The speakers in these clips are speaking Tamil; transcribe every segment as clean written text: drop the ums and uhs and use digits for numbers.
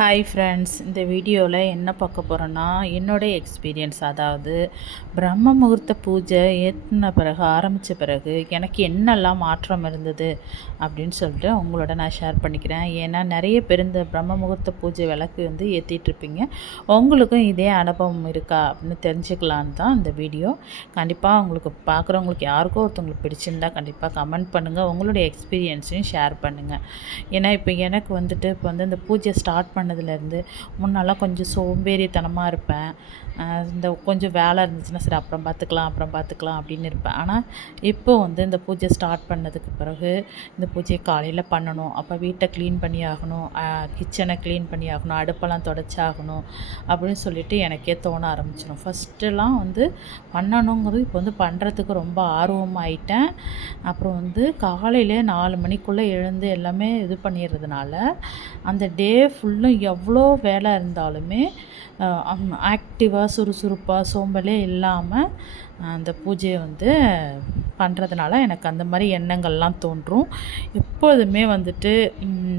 ஹாய் ஃப்ரெண்ட்ஸ், இந்த வீடியோவில் என்ன பார்க்க போகிறோன்னா என்னோடய எக்ஸ்பீரியன்ஸ். அதாவது பிரம்ம முகூர்த்த பூஜை ஏற்றின பிறகு ஆரம்பித்த பிறகு எனக்கு என்னெல்லாம் மாற்றம் இருந்தது அப்படின்னு சொல்லிட்டு உங்களோட நான் ஷேர் பண்ணிக்கிறேன். ஏன்னா நிறைய பேர் இந்த பிரம்ம முகூர்த்த பூஜை விளக்கு ஏற்றிட்டுருப்பீங்க. உங்களுக்கும் இதே அனுபவம் இருக்கா அப்படின்னு தெரிஞ்சுக்கலான்னு தான் இந்த வீடியோ. கண்டிப்பாக உங்களுக்கு பார்க்குறவங்களுக்கு யாருக்கோ ஒருத்தவங்களுக்கு பிடிச்சிருந்தா கண்டிப்பாக கமெண்ட் பண்ணுங்கள், உங்களுடைய எக்ஸ்பீரியன்ஸையும் ஷேர் பண்ணுங்கள். ஏன்னா இப்போ எனக்கு இப்போ இந்த பூஜை ஸ்டார்ட் பண்ணதுலேருந்து முன்னெல்லாம் கொஞ்சம் சோம்பேறித்தனமாக இருப்பேன். இந்த கொஞ்சம் வேலை இருந்துச்சுன்னா சரி அப்புறம் பார்த்துக்கலாம் அப்படின்னு இருப்பேன். ஆனால் இப்போ இந்த பூஜை ஸ்டார்ட் பண்ணதுக்கு பிறகு இந்த பூஜையை காலையில் பண்ணணும், அப்போ வீட்டை க்ளீன் பண்ணி ஆகணும், கிச்சனை க்ளீன் பண்ணி ஆகணும், அடுப்பெல்லாம் தொடச்சாகணும் அப்படின்னு சொல்லிட்டு எனக்கே தோண ஆரம்பிச்சிடும். ஃபஸ்ட்டுலாம் பண்ணணுங்கிறது இப்போ பண்ணுறதுக்கு ரொம்ப ஆர்வமாயிட்டேன். அப்புறம் காலையிலே 4 மணிக்குள்ளே எழுந்து எல்லாமே இது பண்ணிடுறதுனால அந்த டே ஃபுல்லும் எவ்வளோ வேலை இருந்தாலுமே ஆக்டிவாக சுறுசுறுப்பாக சோம்பலே இல்லாமல் அந்த பூஜையை பண்ணுறதுனால எனக்கு அந்த மாதிரி எண்ணங்கள்லாம் தோன்றும். எப்போதுமே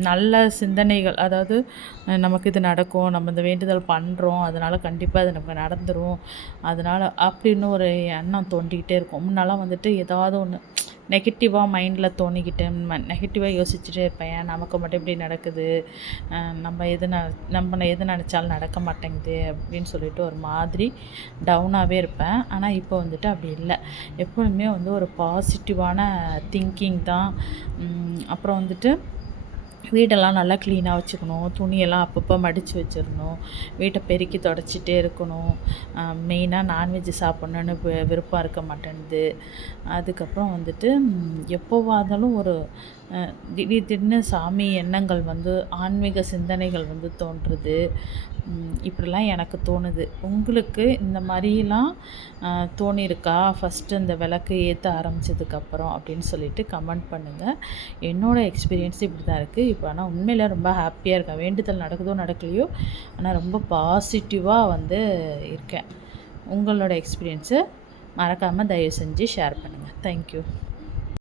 நல்ல சிந்தனைகள், அதாவது நமக்கு இது நடக்கும், நம்ம இந்த வேண்டுதல் பண்ணுறோம், அதனால் கண்டிப்பாக அது நமக்கு நடந்துடும், அதனால் அப்படின்னு ஒரு எண்ணம் தோண்டிக்கிட்டே இருக்கும். முன்னெல்லாம் ஏதாவது ஒன்று நெகட்டிவாக மைண்டில் தோணிக்கிட்டு நெகட்டிவாக யோசிச்சுட்டே இருப்பேன். ஏன் நமக்கு மட்டும் இப்படி நடக்குது, நம்ம எது நினச்சாலும் நடக்க மாட்டேங்குது அப்படின்னு சொல்லிட்டு ஒரு மாதிரி டவுனாகவே இருப்பேன். ஆனால் இப்போ அப்படி இல்லை. எப்பொழுதுமே ஒரு பாசிட்டிவான திங்கிங் தான். அப்புறம் வீடெல்லாம் நல்லா க்ளீனாக வச்சுக்கணும், துணியெல்லாம் அப்பப்போ மடித்து வச்சிடணும், வீட்டை பெருக்கி தொடச்சிட்டே இருக்கணும். மெயினாக நான்வெஜ்ஜு சாப்பிட்ணுன்னு விருப்பம் இருக்க மாட்டேன்து. அதுக்கப்புறம் எப்போவாதாலும் ஒரு திடீர்னு சாமி எண்ணங்கள் ஆன்மீக சிந்தனைகள் தோன்றுது. இப்படிலாம் எனக்கு தோணுது. உங்களுக்கு இந்த மாதிரிலாம் தோணியிருக்கா ஃபஸ்ட்டு இந்த விளக்கு ஏற்ற ஆரம்பித்ததுக்கப்புறம் அப்படின்னு சொல்லிட்டு கமெண்ட் பண்ணுங்கள். என்னோடய எக்ஸ்பீரியன்ஸ் இப்படி தான் இருக்குது. இப்போ ஆனால் உண்மையில் ரொம்ப ஹாப்பியாக இருக்கேன். வேண்டுதல் நடக்குதோ நடக்கலையோ, ஆனால் ரொம்ப பாசிட்டிவாக இருக்கேன். உங்களோட எக்ஸ்பீரியன்ஸை மறக்காமல் தயவு செஞ்சு ஷேர் பண்ணுங்கள். தேங்க்யூ.